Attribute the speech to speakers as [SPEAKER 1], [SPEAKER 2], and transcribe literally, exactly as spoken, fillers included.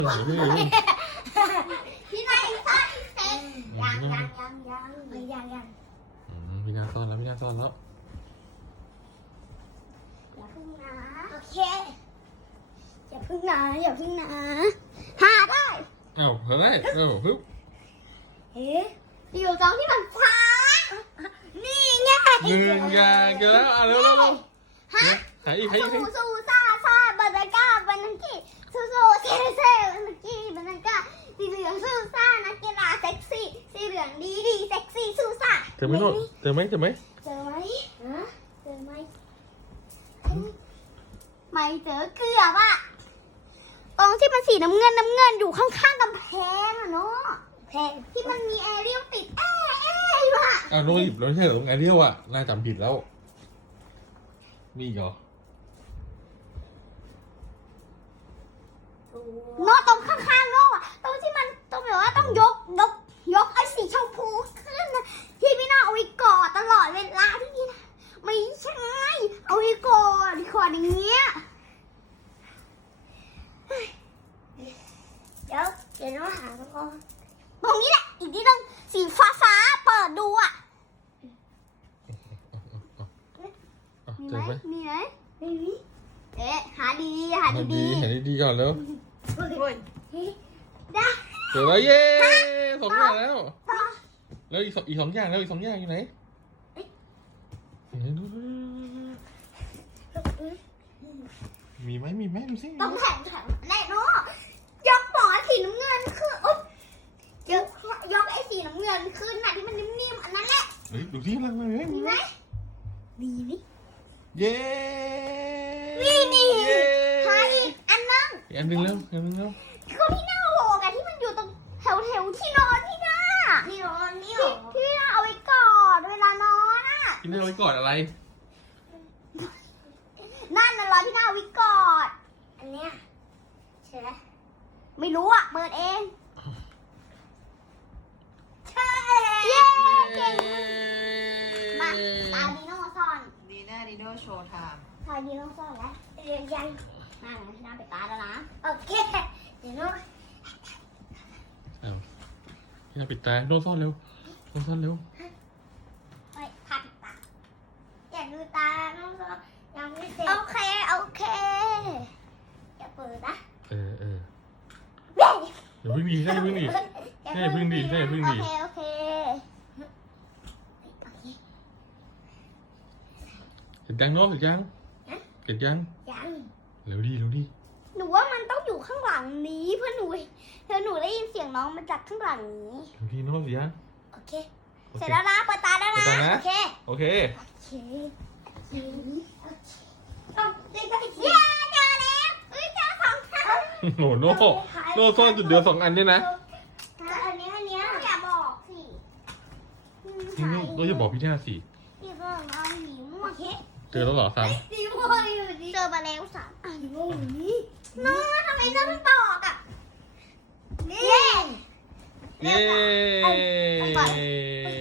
[SPEAKER 1] พี่นายซ่อนเซ็ตยังยังยังยังยังยัง
[SPEAKER 2] พี่นาซ่อนแล้วพี่นาซ่อนแล้ว
[SPEAKER 1] อย่าพึ่งนะโอเคอย่าพึ่งนะอย่าพึ่งนะหาได้
[SPEAKER 2] เอ้าเฮ้ยเอ้าฮึบ
[SPEAKER 1] เอ๊ะอยู่ตรงที่มันช้านี่ไง
[SPEAKER 2] หนึ่งอย่างเจอแล้วอ่ะเร็วเร็วเร็ว
[SPEAKER 1] ฮะ
[SPEAKER 2] หายอีกหายอีก
[SPEAKER 1] สู้สู้ซ่าซ่าบานาก้าบานากี้สู้สู้เซ่เซ่บานากี้บานาก้าสีเหลืองสู้ซ่านักกีฬาเซ็กซี่สีเหลืองดีดีเซ็กซี่สู้ซ่า
[SPEAKER 2] เจอไหมโน่เจอไหมเจอไหม
[SPEAKER 1] เจอไหมฮะเจอไหมไม่เจอเกือบอะตรงที่มันสีน้ำเงินน้ำเงินอยู่ข้างๆกำแพงอะเนาะแพงที่มันมีแอเรียลติดแอแออยู่อะ
[SPEAKER 2] อ้าวโน่หยิบแล้วไม่ใช่เหรอตรงไอเดียวอ่ะน่าจำผิดแล้วมีอีกเหรอ
[SPEAKER 1] โน้ตตรงข้างๆโน้ตอะตรงที่มันตรงแบบว่าต้องยกยกยกไอ้สีชมพูขึ้นนะที่พี่น้าเอาไว้กอดตลอดเวลาที่นี่นะไม่ใช่เอาไว้กอดกอดอย่างเงี้ยเดี๋ยวเดี๋ยวน้องหาแล้วก็ตรงนี้แหละอีกที่ตรงสีฟ้าฟ้าเปิดดูอ่ะมีไหมมีไหมไม่มีเอ๊ะหาดีหาดีดี
[SPEAKER 2] หาดีๆก่อนแล้ว
[SPEAKER 1] ได้
[SPEAKER 2] เจอแล้วเย้สองอย่างแล้วแล้วอีกสองอีกสองอย่างแล้วอีกสองอย่างอยู่ไหนมีไหมมีไหมดูสิ
[SPEAKER 1] ต้องแถมแถมแน่นอนยกหมอนสีน้ำเงินคืออุ๊บยกยกไอ้สีน้ำเงินขึ้นน่ะที่มันนิ่มๆอันนั้นแหละ
[SPEAKER 2] เฮ้ยดูที่ลังเลย
[SPEAKER 1] มีไหมมีไหม
[SPEAKER 2] เย้
[SPEAKER 1] มีมีหาอีกอันนึง
[SPEAKER 2] อีกอันนึงแล้วอันนึงแล้ว
[SPEAKER 1] คือที่หน้าโหกอะที่มันอยู่ตรงแถวแถวที่นอนที่หน้าที่นอนนี่หรอที่หน้าเอาไว้กอดเวลานอนอะ
[SPEAKER 2] ที่หน้าเอาไว้กอดอะไร
[SPEAKER 1] นั่นน่ะเหรอที่หน้าเอาไว้กอดอันเนี้ยใช่ไหมไม่รู้อะเปิดเองใช่เย้เก่งมาตาดีโน่ซ่อน
[SPEAKER 3] ดีน่าดีโน่โชว์ไทม์
[SPEAKER 1] ตาดีโน่ซ่อนแล้วเรียนยังนั่งหน้าไปตาแล้วนะโอเคเดี๋ยวโน่
[SPEAKER 2] เอาพี่นาปิดตาโน่ซ่อนเร็วโน่ซ่อนเร็ว
[SPEAKER 1] ไปพัดตาอยากดูตาโน่ซ่อนยังไม่เสร็จโอเคโอเคอย่าเปิดนะ
[SPEAKER 2] เออเออเดี๋ยวพึ่งดีได้พึ่งดีได้พึ่งดีได้พึ่งดี
[SPEAKER 1] โอเคโอเค
[SPEAKER 2] เสร็จยังโน่เสร็จยังเสร็จยัง
[SPEAKER 1] ยัง
[SPEAKER 2] เร็วดีเร็วดี
[SPEAKER 1] หนูว่ามันต้องอยู่ข้างหลังนี้เพื่อหนูเธอหนูได้ยินเสียงน้องมาจากข้างหลังนี้
[SPEAKER 2] เร็วดีโน่เสร็จยัง
[SPEAKER 1] โอเคเสร็จแล้วนะเปิดตาแล้วนะโอเค
[SPEAKER 2] โอเค
[SPEAKER 1] โอเคต้องได้ก็เย้เจอแล้วเอ้ยเจอสองอัน
[SPEAKER 2] โน่โน่โน่ซ่อนจุดเดียวสองอันด้วยนะ
[SPEAKER 1] อันนี้อันนี้อย่าบอกสิ
[SPEAKER 2] โน่จะบอกพี่หน้าสิ
[SPEAKER 1] พี่ก็น้องหนีมั่วเค้
[SPEAKER 2] เจอแล้วเหรอซ้
[SPEAKER 1] ำดีมั่วอยู่ดีเจอมาแล้วสามอันมั่วนี่น้องทำไมน้องต้องบอกอ่ะเย้
[SPEAKER 2] เย้